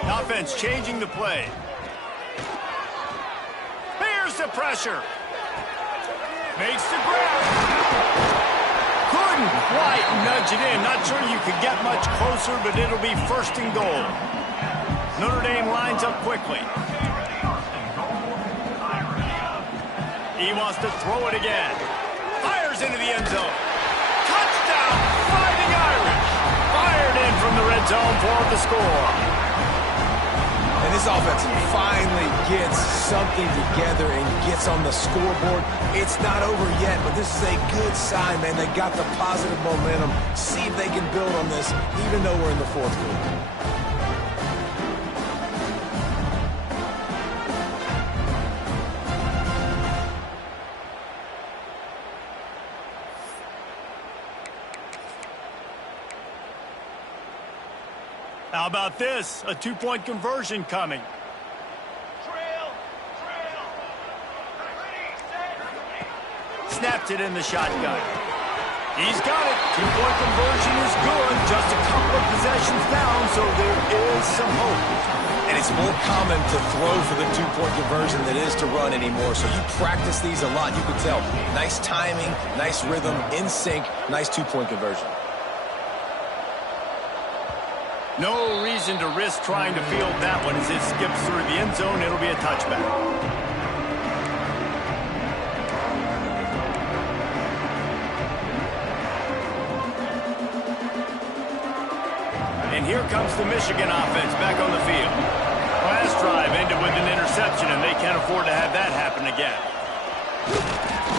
Offense changing the play. Here's the pressure. Makes the grab. Couldn't quite nudge it in. Not sure you could get much closer, but it'll be first and goal. Notre Dame lines up quickly. He wants to throw it again. Fires into the end zone. Touchdown, Fighting Irish. Fired in from the red zone for the score. And this offense finally gets something together and gets on the scoreboard. It's not over yet, but this is a good sign, man. They got the positive momentum. See if they can build on this, even though we're in the fourth quarter. How about this? A two-point conversion coming. Snapped it in the shotgun. He's got it. Two-point conversion is good. Just a couple of possessions down, so there is some hope. And it's more common to throw for the two-point conversion than it is to run anymore. So you practice these a lot. You can tell. Nice timing, nice rhythm, in sync, nice two-point conversion. No reason to risk trying to field that one as it skips through the end zone. It'll be a touchback. Here comes the Michigan offense back on the field. Last drive ended with an interception, and they can't afford to have that happen again.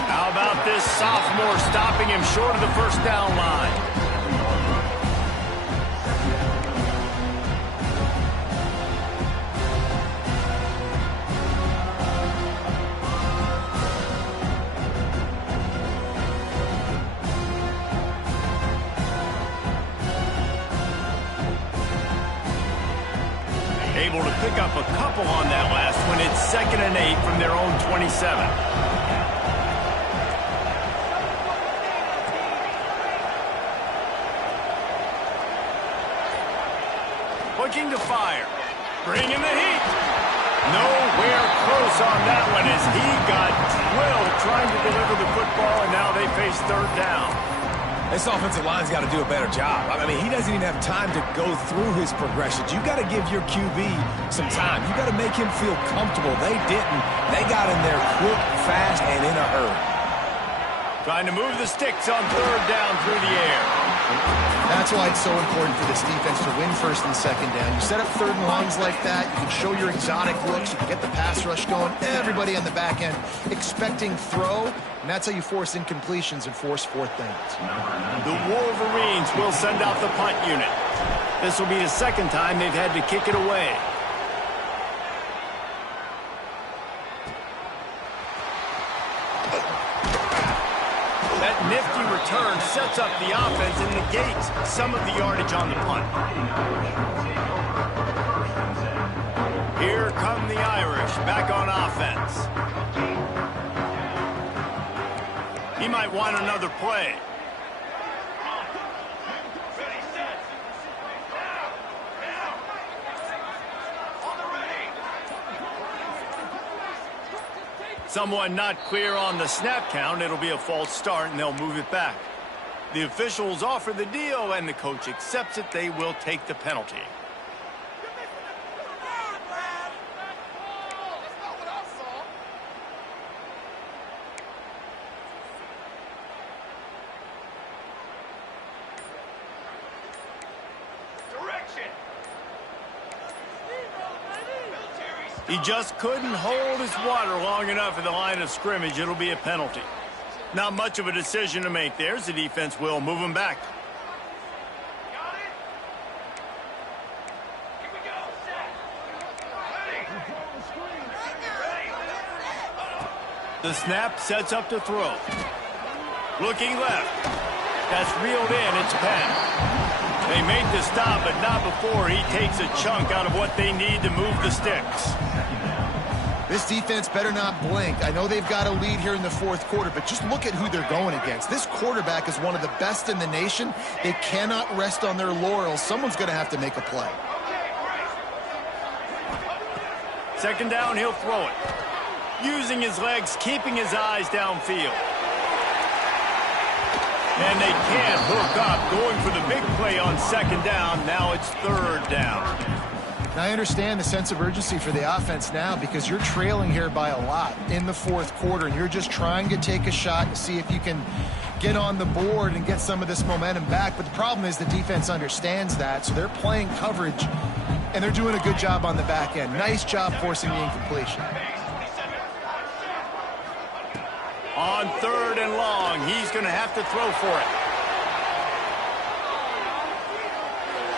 How about this sophomore stopping him short of the first down line? Able to pick up a couple on that last one. It's 2nd and 8 from their own 27. Looking to fire. Bringing the heat. Nowhere close on that one as he got drilled trying to deliver the football, and now they face 3rd down. This offensive line's got to do a better job. I mean, he doesn't even have time to go through his progressions. You got to give your QB some time. You got to make him feel comfortable. They didn't. They got in there quick, fast, and in a hurry. Trying to move the sticks on 3rd down through the air. That's why it's so important for this defense to win 1st and 2nd down. You set up 3rd and longs like that, you can show your exotic looks, you can get the pass rush going, everybody on the back end expecting throw, and that's how you force incompletions and force 4th downs. The Wolverines will send out the punt unit. This will be the 2nd time they've had to kick it away. That nifty return sets up the offense and negates some of the yardage on the punt. Here come the Irish back on offense. He might want another play. Someone not clear on the snap count. It'll be a false start, and they'll move it back. The officials offer the deal, and the coach accepts it. They will take the penalty. He just couldn't hold his water long enough at the line of scrimmage. It'll be a penalty. Not much of a decision to make there. The defense will move him back. Got it. Here we go. Set. The snap sets up to throw. Looking left. That's reeled in. It's Penn. They make the stop, but not before he takes a chunk out of what they need to move the sticks. This defense better not blink. I know they've got a lead here in the 4th quarter, but just look at who they're going against. This quarterback is one of the best in the nation. They cannot rest on their laurels. Someone's going to have to make a play. 2nd down, he'll throw it. Using his legs, keeping his eyes downfield. And they can't hook up, going for the big play on 2nd down. Now it's 3rd down. Now, I understand the sense of urgency for the offense now because you're trailing here by a lot in the 4th quarter, and you're just trying to take a shot to see if you can get on the board and get some of this momentum back. But the problem is the defense understands that, so they're playing coverage, and they're doing a good job on the back end. Nice job forcing the incompletion. On 3rd and long, he's going to have to throw for it.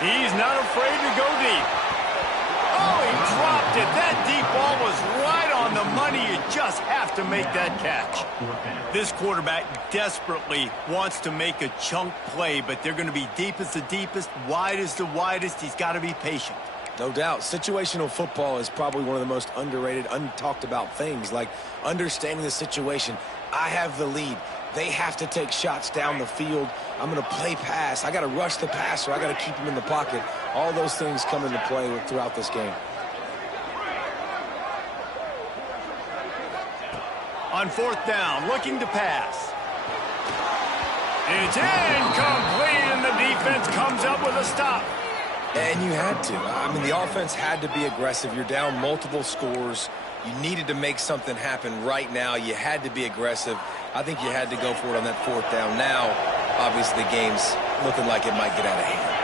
He's not afraid to go deep. Oh, he dropped it. That deep ball was right on the money. You just have to make that catch. This quarterback desperately wants to make a chunk play, but they're going to be deep as the deepest, wide as the widest. He's got to be patient. No doubt. Situational football is probably one of the most underrated, untalked about things, like understanding the situation. I have the lead. They have to take shots down the field. I'm going to play pass. I got to rush the passer. I got to keep him in the pocket. All those things come into play throughout this game. On 4th down, looking to pass. It's incomplete, and the defense comes up with a stop. And you had to. I mean, the offense had to be aggressive. You're down multiple scores. You needed to make something happen right now. You had to be aggressive. I think you had to go for it on that 4th down. Now, obviously, the game's looking like it might get out of hand.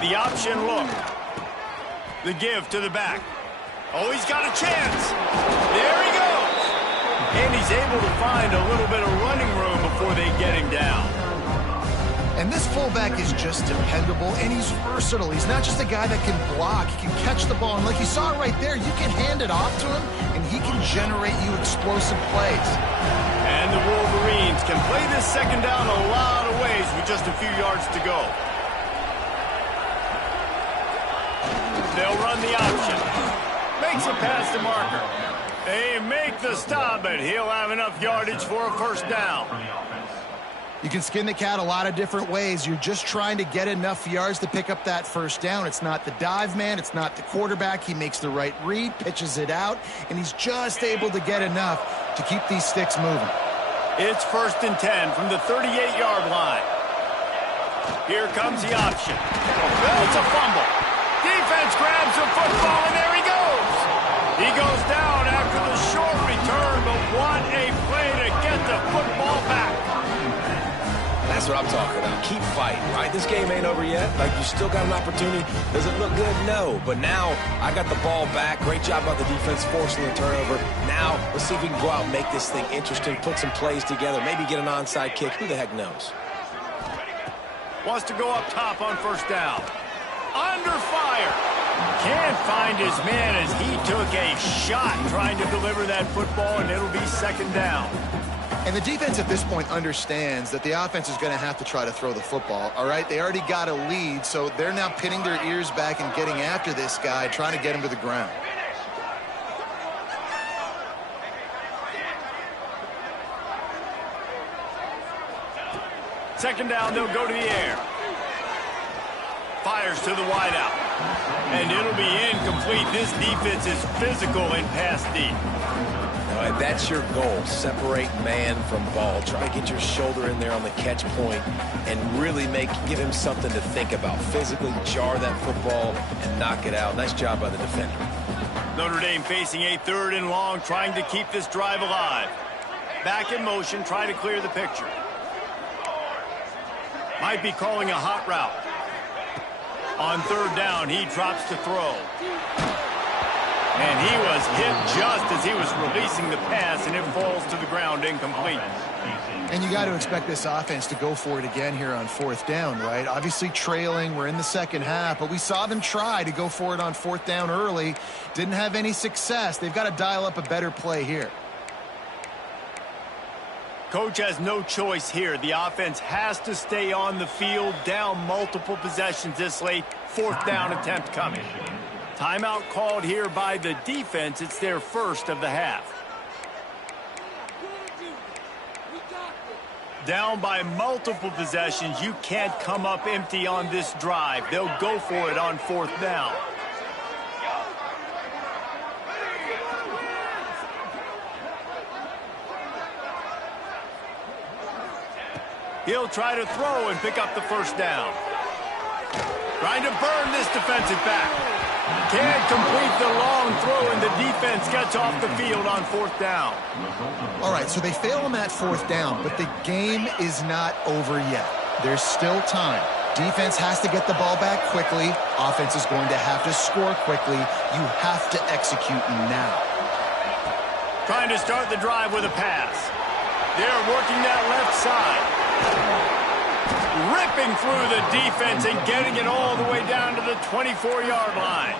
The option look. The give to the back. Oh, he's got a chance. There he goes. And he's able to find a little bit of running room before they get him down. And this fullback is just dependable, and he's versatile. He's not just a guy that can block. He can catch the ball, and like you saw right there, you can hand it off to him, and he can generate you explosive plays. And the Wolverines can play this second down a lot of ways with just a few yards to go. They'll run the option. Makes a pass to Marker. They make the stop, but he'll have enough yardage for a first down. You can skin the cat a lot of different ways. You're just trying to get enough yards to pick up that first down. It's not the dive man. It's not the quarterback. He makes the right read, pitches it out, and he's just able to get enough to keep these sticks moving. It's 1st and 10 from the 38-yard line. Here comes the option. Well, it's a fumble. Defense grabs the football, and there he goes. He goes down after the short return, but what a play to get the football back. That's what I'm talking about. Keep fighting, right? This game ain't over yet. Like, you still got an opportunity. Does it look good? No. But now, I got the ball back. Great job by the defense forcing the turnover. Now, let's see if we can go out and make this thing interesting, put some plays together, maybe get an onside kick. Who the heck knows? Wants to go up top on first down. Under fire. Can't find his man as he took a shot trying to deliver that football, and it'll be second down. And the defense at this point understands that the offense is going to have to try to throw the football, all right? They already got a lead, so they're now pinning their ears back and getting after this guy, trying to get him to the ground. Second down, they'll go to the air. Fires to the wideout. And it'll be incomplete. This defense is physical and pass deep. All right, that's your goal. Separate man from ball. Try to get your shoulder in there on the catch point and really give him something to think about. Physically jar that football and knock it out. Nice job by the defender. Notre Dame facing a 3rd and long, trying to keep this drive alive. Back in motion, try to clear the picture. Might be calling a hot route. On 3rd down, he drops to throw. And he was hit just as he was releasing the pass, and it falls to the ground incomplete. And you got to expect this offense to go for it again here on 4th down, right? Obviously trailing, we're in the second half, but we saw them try to go for it on 4th down early. Didn't have any success. They've got to dial up a better play here. Coach has no choice here. The offense has to stay on the field, down multiple possessions this late. 4th down attempt coming. Timeout called here by the defense. It's their first of the half. Down by multiple possessions. You can't come up empty on this drive. They'll go for it on 4th down. He'll try to throw and pick up the first down. Trying to burn this defensive back. Can't complete the long throw, and the defense gets off the field on 4th down. All right, so they fail on that 4th down, but the game is not over yet. There's still time. Defense has to get the ball back quickly. Offense is going to have to score quickly. You have to execute now. Trying to start the drive with a pass. They're working that left side. Ripping through the defense and getting it all the way down to the 24-yard line.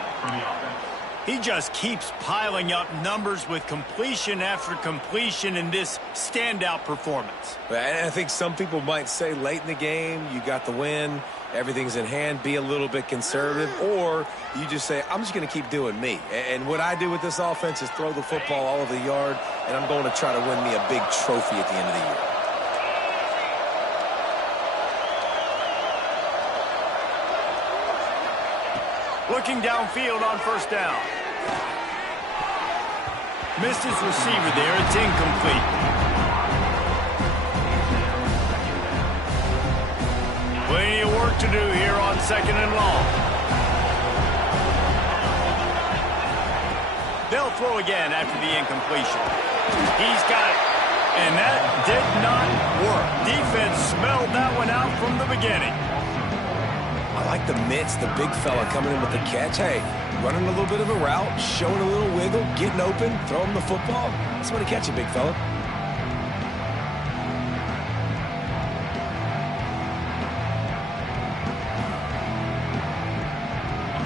He just keeps piling up numbers with completion after completion in this standout performance. And I think some people might say late in the game, you got the win, everything's in hand, be a little bit conservative, or you just say, I'm just going to keep doing me. And what I do with this offense is throw the football all over the yard, and I'm going to try to win me a big trophy at the end of the year. Looking downfield on 1st down. Missed his receiver there. It's incomplete. Plenty of work to do here on 2nd and long. They'll throw again after the incompletion. He's got it. And that did not work. Defense smelled that one out from the beginning. like the mitts, the big fella coming in with the catch. Hey, running a little bit of a route, showing a little wiggle, getting open, throwing the football. Somebody catch it, big fella.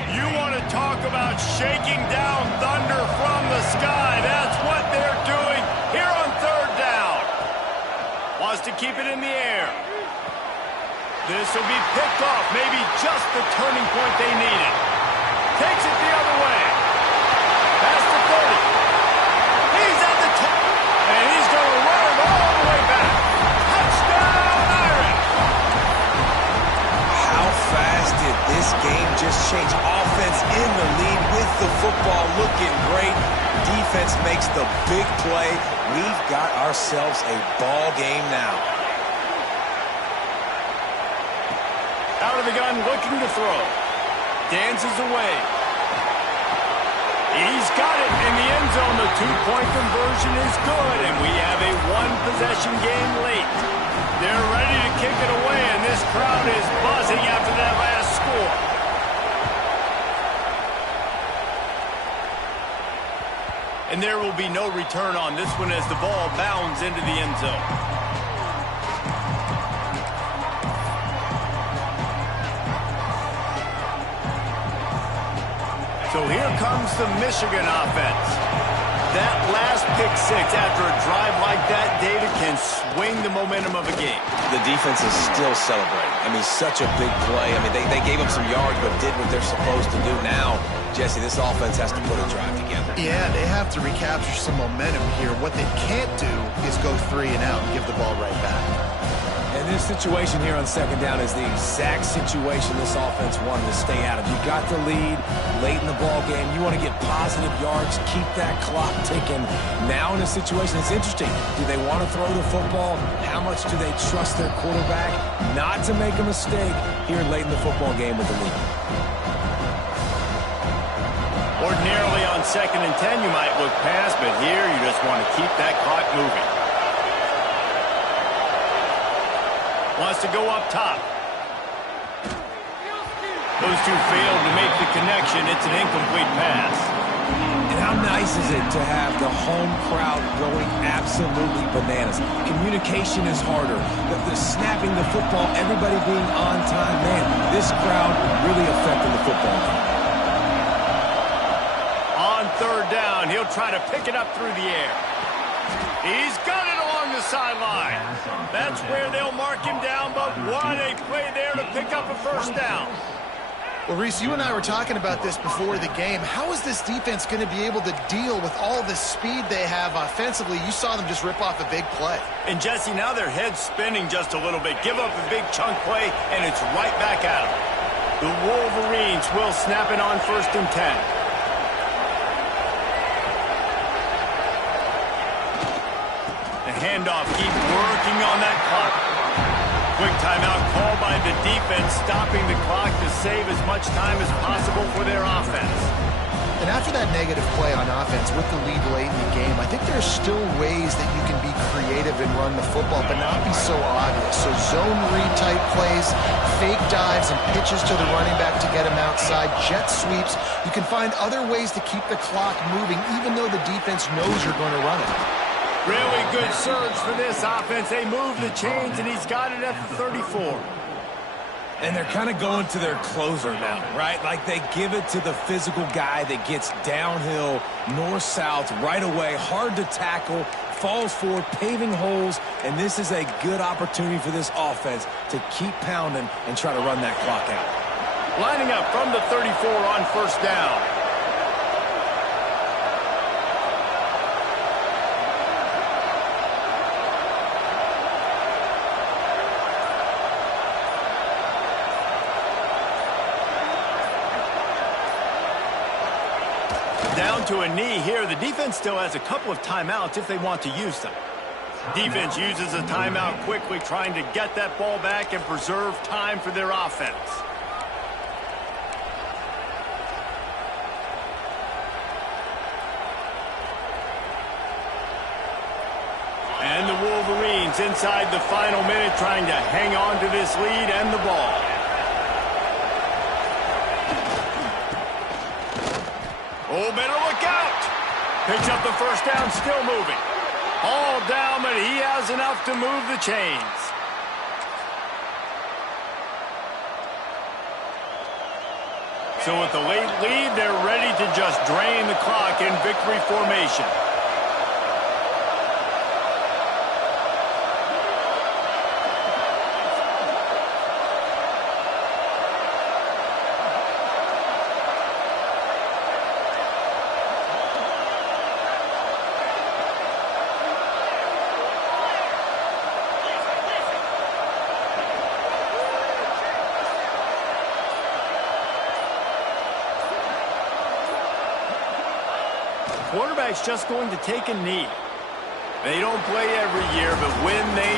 You want to talk about shaking down thunder from the sky. That's what they're doing here on third down. Wants to keep it in the air. This will be picked off, maybe just the turning point they needed. Takes it the other way. Past the 30. He's at the top. And he's going to run it all the way back. Touchdown, Irish. How fast did this game just change? Offense in the lead with the football looking great. Defense makes the big play. We've got ourselves a ball game now. Out of the gun, looking to throw. Dances away. He's got it in the end zone. The two-point conversion is good, and we have a one-possession game late. They're ready to kick it away, and this crowd is buzzing after that last score. And there will be no return on this one as the ball bounds into the end zone. So here comes the Michigan offense. That last pick six after a drive like that, David, can swing the momentum of a game. The defense is still celebrating. I mean, such a big play. I mean, they gave up some yards but did what they're supposed to do. Now, Jesse, this offense has to put a drive together. Yeah, they have to recapture some momentum here. What they can't do is go 3 and out and give the ball right back. And this situation here on second down is the exact situation this offense wanted to stay out of. You got the lead late in the ball game. You want to get positive yards, keep that clock ticking. Now in a situation, it's interesting. Do they want to throw the football? How much do they trust their quarterback not to make a mistake here late in the football game with the lead? Ordinarily on 2nd and 10, you might look past, but here you just want to keep that clock moving. Wants to go up top. Those two failed to make the connection. It's an incomplete pass. And how nice is it to have the home crowd going absolutely bananas? Communication is harder. The snapping the football, everybody being on time. Man, this crowd really affecting the football game. On third down, he'll try to pick it up through the air. He's got it along the sideline. That's where they'll mark him down, but what a play there to pick up a first down. Well, Reese, you and I were talking about this before the game. How is this defense going to be able to deal with all the speed they have offensively? You saw them just rip off a big play. And, Jesse, now their head's spinning just a little bit. Give up a big chunk play, and it's right back at them. The Wolverines will snap it on 1st and 10. Handoff, keep working on that clock. Quick timeout called by the defense, stopping the clock to save as much time as possible for their offense. And after that negative play on offense with the lead late in the game, I think there's still ways that you can be creative and run the football, but not be so obvious. So zone read type plays, fake dives, and pitches to the running back to get him outside, jet sweeps. You can find other ways to keep the clock moving, even though the defense knows you're going to run it. Really good surge for this offense. They move the chains, and he's got it at the 34. And they're kind of going to their closer now, right? Like they give it to the physical guy that gets downhill, north-south, right away, hard to tackle, falls forward, paving holes, and this is a good opportunity for this offense to keep pounding and try to run that clock out. Lining up from the 34 on 1st down. Down to a knee here. The defense still has a couple of timeouts if they want to use them. Defense uses a timeout quickly, trying to get that ball back and preserve time for their offense. And the Wolverines inside the final minute trying to hang on to this lead and the ball. Oh, better look out. Picks up the first down, still moving. All down, but he has enough to move the chains. So with the late lead, they're ready to just drain the clock in victory formation. Quarterback's just going to take a knee. They don't play every year, but when they